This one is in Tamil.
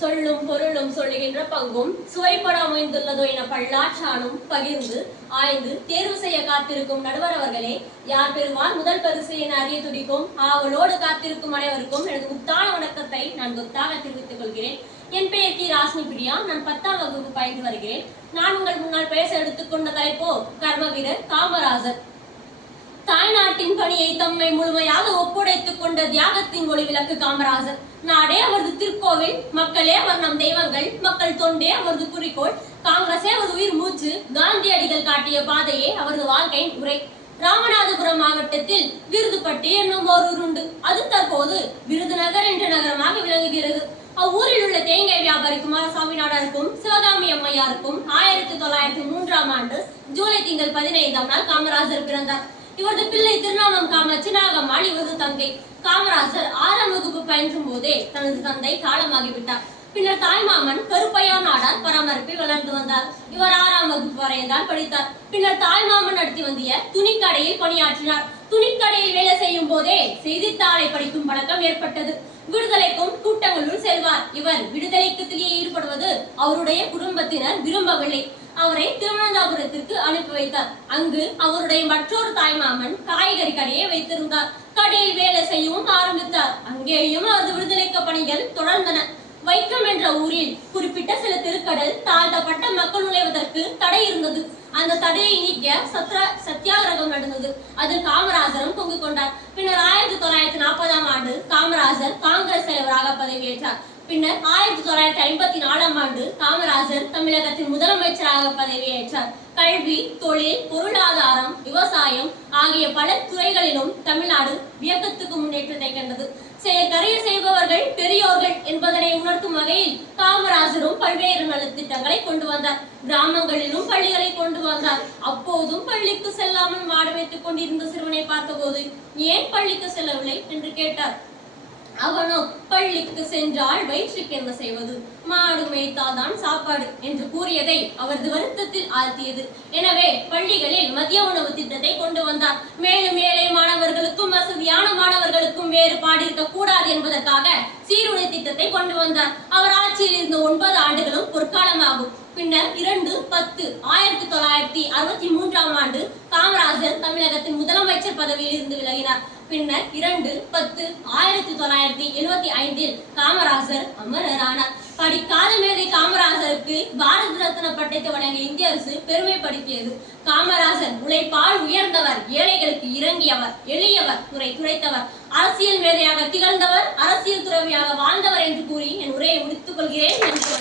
சொல்லும் பொருளும் சொல்லுகின்ற பங்கும் சுவைப்பட அமைந்துள்ளதோ என பல்லாற்றானும் பகிர்ந்து ஆய்ந்து தேர்வு செய்ய காத்திருக்கும் நடுவர் அவர்களே, யார் பெறுவார் முதல் பரிசு என அறிய துடிக்கும் ஆவலோடு காத்திருக்கும் அனைவருக்கும் எனது முத்தான வணக்கத்தை நான் கொத்தாக தெரிவித்துக் கொள்கிறேன். என் பெயர் கி ராசினி பிரியா. நான் 10ஆம் வகுப்பு பயின்று வருகிறேன். நான் உங்கள் முன்னால் பேச எடுத்துக்கொண்ட தலைப்போ கர்ம வீரர் காமராஜர். தாய்நாட்டின் பணியை தம்மை முழுமையாக ஒப்படைத்துக் கொண்ட தியாகத்தின் ஒளி விளக்கு காமராஜர். நாடே அவரது திருக்கோவில், மக்களே அவர் நம் தெய்வங்கள், மக்கள் தொண்டே அவரது குறிக்கோள், காங்கிரஸே அவரது உயிர் மூச்சு, காந்தியடிகள் காட்டிய பாதையே அவரது வாழ்க்கையின் உரை. ராமநாதபுரம் மாவட்டத்தில் விருதுப்பட்டி என்னும் ஒரு ஊர் உண்டு. அது தற்போது விருதுநகர் என்ற நகரமாக விளங்குகிறது. அவ்வூரில் உள்ள தேங்காய் வியாபாரி குமாரசாமி நாடாருக்கும் சிவகாமி அம்மையாருக்கும் 1903ஆம் ஆண்டு ஜூலை திங்கள் 15ஆம் நாள் காமராஜர் பிறந்தார். இவரது பிள்ளை திருநாமம் காமாட்சி நாகம்மாள் இவரது தங்கை. காமராஜர் 6ஆம் வகுப்பு பயின்றும் போதே தனது தந்தை காலமாகிவிட்டார். பின்னர் தாய்மாமன் கருப்பையா நாடார் பராமரிப்பில் வளர்ந்து வந்தார். இவர் 6ஆம் வகுப்பு வரைதான் படித்தார். பின்னர் தாய்மாமன் நடத்தி வந்திய துணிக்கடையில் பணியாற்றினார். துணிக்கடையில் வேலை செய்யும் போதே செய்தித்தாளை படிக்கும் பழக்கம் ஏற்பட்டது. விடுதலைக்கும் கூட்டங்களுள் செல்வார். இவர் விடுதலைக்கு திரியே ஈடுபடுவது அவருடைய குடும்பத்தினர் விரும்பவில்லை. அவரை திருவனந்தபுரத்திற்கு அனுப்பி வைத்தார். அங்கு அவருடைய மற்றொரு தாய்மாமன் காய்கறி கடையை வைத்திருந்தார். கடையில் வேலை செய்யவும் ஆரம்பித்தார். அங்கேயும் அவரது விடுதலைக்கு பணிகள் தொடர்ந்தன. வைக்கம் என்ற ஊரில் குறிப்பிட்ட சில தெருக்கடல் தாழ்த்தப்பட்ட மக்கள் நுழைவதற்கு தடை இருந்தது. அந்த தடையை நீக்க சத்தியாகிரகம் நடந்தது. அதில் காமராஜரும் பங்கு கொண்டார். பின்னர் 1940ஆம் ஆண்டு காமராஜர் காங்கிரஸ் தலைவராக பதவியேற்றார். பின்னர் 1954ஆம் ஆண்டு காமராஜர் தமிழகத்தின் முதலமைச்சராக பதவியேற்றார். கல்வி, தொழில், பொருளாதாரம், விவசாயம் ஆகிய பல துறைகளிலும் தமிழ்நாடு வியக்கத்துக்கு முன்னேற்றத்தை கண்டது. செயற்கரிய செய்பவர்கள் பெரியோர்கள் என்பதனை உணர்த்தும் வகையில் காமராஜரும் பல்வேறு நலத்திட்டங்களை கொண்டு வந்தார். கிராமங்களிலும் பள்ளிகளை கொண்டு வந்தார். அப்போதும் பள்ளிக்கு செல்லாமல் மாடு வைத்துக் கொண்டிருந்த சிறுவனை பார்த்தபோது ஏன் பள்ளிக்கு செல்லவில்லை என்று கேட்டார். அவனோ பள்ளிக்கு சென்றால் வயிற்றுக்கு என்ன செய்வது, மாடு மேய்த்தால்தான் சாப்பாடு என்று கூறியதை அவரது வருத்தத்தில் ஆழ்த்தியது. எனவே பள்ளிகளில் மதிய உணவு திட்டத்தை கொண்டு வந்தார். மேலும் ஏழை மாணவர்களுக்கும் வசதியான மாணவர்களுக்கும் வேறுபாடு இருக்க கூடாது என்பதற்காக சீருடை திட்டத்தை கொண்டு வந்தார். அவர் ஆட்சியில் இருந்த 9 ஆண்டுகளும் பொற்காலமாகும். பின்னர் 2/10/1963ஆம் ஆண்டு காமராஜர் தமிழகத்தின் முதலமைச்சர் பதவியில் இருந்து விலகினார். பின்னர் 2/10/1975இல் காமராஜர் அமரரானார். படிக்காத மேதை காமராஜருக்கு பாரத ரத்ன பட்டத்தை வழங்கிய இந்திய அரசு பெருமைப்படுத்தியது. காமராஜர் உழைப்பால் உயர்ந்தவர், ஏழைகளுக்கு இறங்கியவர், எளியவர், குறை துரைத்தவர், அரசியல் மேதையாக திகழ்ந்தவர், அரசியல் துறவியாக வாழ்ந்தவர் என்று கூறி என் உரையை முடித்துக் கொள்கிறேன். நன்றி.